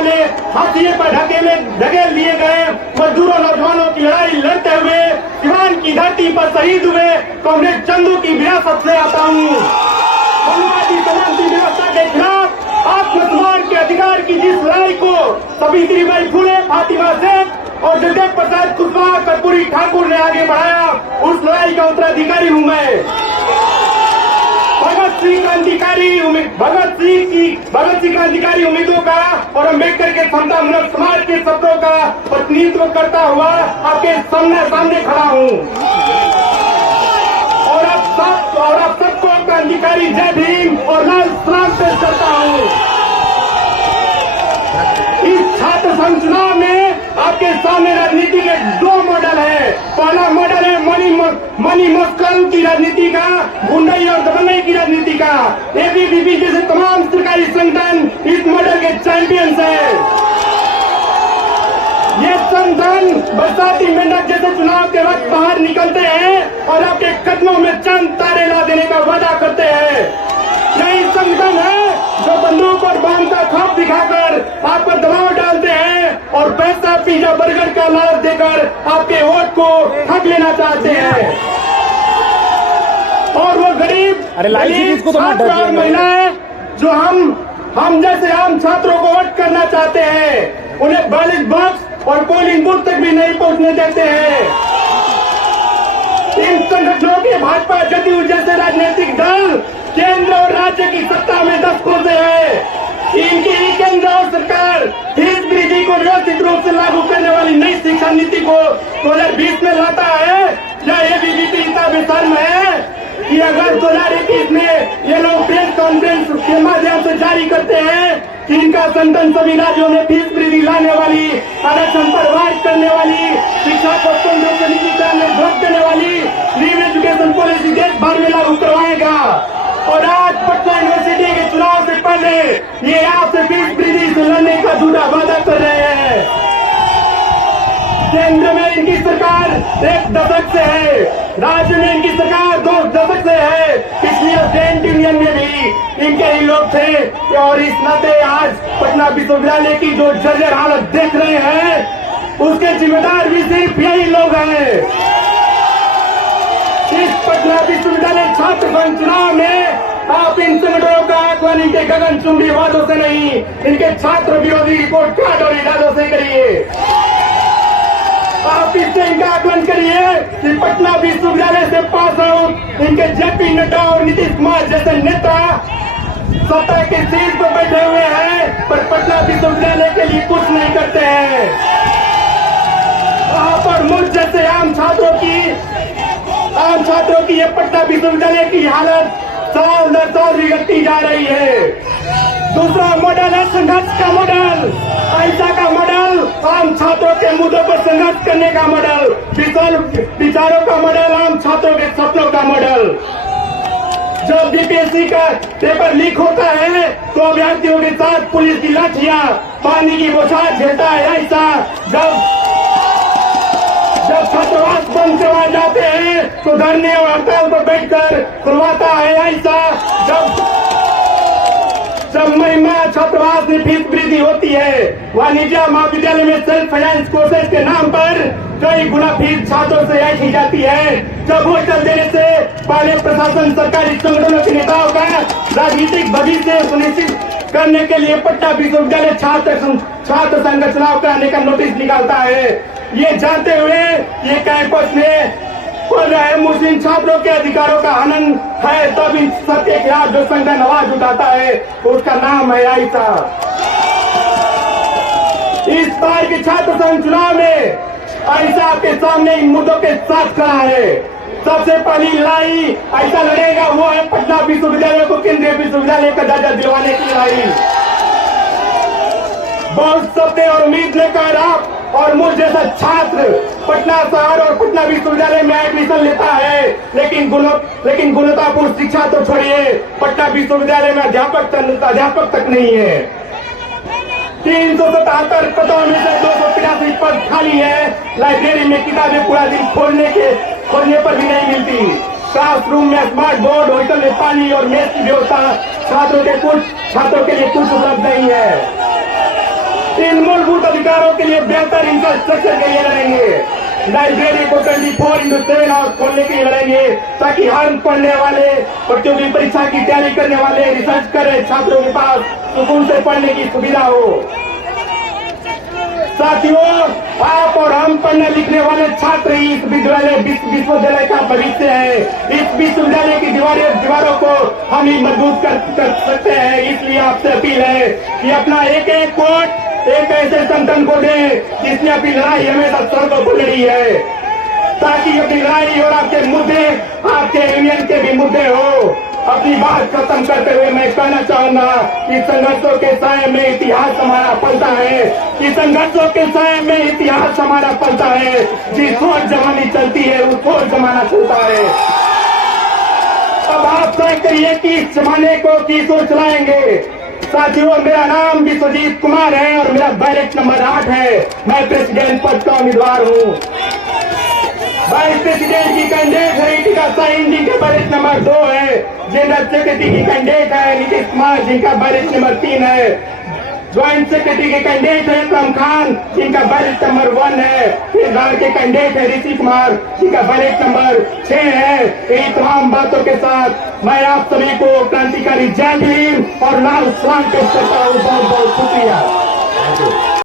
वाले हाशिए पर ढकेल दिए गए मजदूरों नौजवानों की लड़ाई लड़ते हुए सिवान की धरती पर शहीद हुए कॉमरेड चंदू की विरासत से आता हूँ। समाजवादी समानती व्यवस्था के खिलाफ आत्मसम्मान के अधिकार की जिस लड़ाई को सावित्रीबाई फुले, फातिमा सेठ और जगदेव प्रसाद कुशवाहा, कर्पूरी ठाकुर ने आगे बढ़ाया, उस लड़ाई का उत्तराधिकारी हूँ मैं। भगत सिंह क्रांतिकारी उम्मीदों का और अम्बेडकर के समतामूलक समाज के शब्दों का प्रतिनिधित्व करता हुआ आपके सामने खड़ा हूँ और आप सबको क्रांतिकारी जय भीम और लाल सलाम पेश करता हूँ। इस छात्र संघ चुनाव में आपके सामने राजनीति के दो मॉडल है। पहला मॉडल है मनी मस्कल की राजनीति का, गुंडाई और दबंगई की राजनीति का। एबीवीपी जैसे तमाम सरकारी संगठन इस मॉडल के चैंपियंस है। ये संगठन बरसाती मेंढक जैसे चुनाव के वक्त बाहर निकलते हैं और आपके कदमों में चंद तारे ला देने का वादा करते हैं। यही संगठन है जो बंदूक और बम का खौफ दिखाकर आप पर दबाव डालते हैं और पैसा, पिज्जा, बर्गर का लालच देकर आपके वोट को ठग लेना चाहते हैं। और वो गरीब छात्र और महिलाएं जो हम जैसे आम छात्रों को वोट करना चाहते हैं, उन्हें बैलेट बॉक्स और पोलिंग बूथ तक भी नहीं पहुंचने देते हैं। इन संगठनों के भाजपा, जदयू जैसे राजनीतिक दल केंद्र और राज्य की सत्ता में दस्तखत है। इनकी केंद्र और सरकार फीस वृद्धि को व्यवस्थित रूप से लागू करने वाली नई शिक्षा नीति को 2020 में लाता है। यह एबीवीपी इतना बेशर्म है कि अगर 2021 में ये लोग प्रेस कॉन्फ्रेंस के माध्यम से जारी करते हैं कि इनका संगठन सभी राज्यों में फीस वृद्धि लाने वाली, आरक्षण पर वार करने वाली, शिक्षा को पूर्ण रूप से निजीकरण में ध्वस्त देने वाली न्यू एजुकेशन पॉलिसी देश भर में लागू करवाएगा। और आज पटना यूनिवर्सिटी के चुनाव से पहले ये आपसे फीस वृद्धि से लड़ने का झूठा वादा कर रहे हैं। केंद्र में इनकी सरकार 1 दशक से है, राज्य में इनकी सरकार 2 दशक से है। पिछली स्टूडेंट यूनियन में भी इनके ही लोग थे और इस नाते आज पटना विश्वविद्यालय की जो जर्जर हालत देख रहे हैं, उसके जिम्मेदार भी सिर्फ यही लोग हैं। इस पटना विश्वविद्यालय छात्र संघ चुनाव में आप इन संगठनों का आह्वान इनके गगनचुंबी वादों से नहीं, इनके छात्र विरोधी रिपोर्ट कार्ड और इरादों से करिए। आप इससे इनका आकलन करिए कि पटना विश्वविद्यालय से पास आउट इनके जेपी नड्डा और नीतीश कुमार जैसे नेता सत्ता के शीर्ष पर बैठे हुए हैं, पर पटना विश्वविद्यालय के लिए कुछ नहीं करते हैं। वहां पर मुझ जैसे आम छात्रों की ये पटना विश्वविद्यालय की हालत साल दर साल बिगड़ती जा रही है। दूसरा मॉडल है संघर्ष का मॉडल, अहिंसा का मॉडल, आम छात्रों के मुद्दों पर संघर्ष करने का मॉडल, विचारों का मॉडल, आम छात्रों के सपनों का मॉडल। जब बीपीएससी का पेपर लीक होता है तो अभ्यर्थियों के साथ पुलिस की लाठियां, पानी की बौछार झेलता है ऐसा। जब छात्रावास बंद करवाए जाते हैं तो धरने और हड़ताल पर बैठकर खुलवाता है ऐसा। जब महिला छात्रावास में फीस वृद्धि होती है, वाणिज्य महाविद्यालय में सेल्फ फाइनेंस कोर्सेज के नाम पर कई गुना फीस छात्रों से ऐठी जाती है। जब होटल देने से पहले प्रशासन सरकारी संगठनों के नेताओं का राजनीतिक भविष्य सुनिश्चित करने के लिए पटना विश्वविद्यालय छात्र संघ चुनाव कराने का नोटिस निकालता है। ये जानते हुए ये कैंपस में बोल रहे हैं मुस्लिम छात्रों के अधिकारों का हनन है, तब इन सबके खिलाफ जो संगठन आवाज उठाता है उसका नाम है आइसा। इस बार के छात्र संघ चुनाव में आइसा आपके सामने इन मुद्दों के साथ खड़ा है। सबसे पहली लड़ाई ऐसा लड़ेगा वो है पटना विश्वविद्यालय को केंद्रीय विश्वविद्यालय का दर्जा दिलवाने की लड़ाई। बहुत सपने और उम्मीद लेकर आप और मुझ जैसा छात्र पटना शहर और पटना विश्वविद्यालय में एडमिशन लेता है, लेकिन गुणवत्तापूर्ण शिक्षा तो छोड़िए, पटना विश्वविद्यालय में अध्यापक तक नहीं है। 377 पदों में से 283 पद खाली है। लाइब्रेरी में किताबें पूरा दिन खोलने पर भी नहीं मिलती। क्लासरूम में स्मार्ट बोर्ड, होटल में पानी और मेज की व्यवस्था छात्रों के लिए कुछ उपलब्ध नहीं है। इन मूलभूत अधिकारों के लिए बेहतर इंफ्रास्ट्रक्चर के लिए लड़ेंगे। लाइब्रेरी को 24/7 आवर्स खोलने के लिए लड़ेंगे, ताकि हर पढ़ने वाले, बच्चों की परीक्षा की तैयारी करने वाले, रिसर्च कर रहे छात्रों के पास सुकून से पढ़ने की सुविधा हो। साथियों, आप और हम पढ़ने लिखने वाले छात्र ही इस विश्वविद्यालय का भविष्य है। इस विश्वविद्यालय की दीवारों को हम ही मजबूत कर सकते हैं। इसलिए आपसे अपील है कि अपना एक एक वोट एक ऐसे संगठन को दें जिसने अपनी लड़ाई हमेशा सड़कों को लड़ी है, ताकि अपनी लड़ाई और आपके मुद्दे, आपके यूनियन के भी मुद्दे हो। अपनी बात खत्म करते हुए मैं कहना चाहूंगा कि संघर्षों के साए में इतिहास हमारा पलता है, कि संघर्षों के साए में इतिहास हमारा पलता है। जिस ओर जमानी चलती है उस ओर जमाना चलता है। अब आप तय करिए कि इस जमाने को किस ओर चलाएंगे। साथियों, मेरा नाम विश्वजीत कुमार है और मेरा बैलेट नंबर 8 है। मैं प्रेसिडेंट पद का उम्मीदवार हूँ। वाइस प्रेसिडेंट की कैंडिडेट है रीतिका साइन, जिनका बैलेट नंबर 2 है। जनरल सेक्रेटरी की कैंडिडेट है नीतीश कुमार, जिनका बैलेट नंबर 3 है। ज्वाइंट सेक्रेटरी के कैंडिडेट है इकराम खान, जिनका बैलेट नंबर 1 है। फिर गार्ड के कैंडिडेट है ऋषि कुमार, जिनका बैलेट नंबर 6 है। इन तमाम बातों के साथ मैं आप सभी को क्रांतिकारी जय भीम और लाल स्वागत करता हूँ। बहुत बहुत शुक्रिया।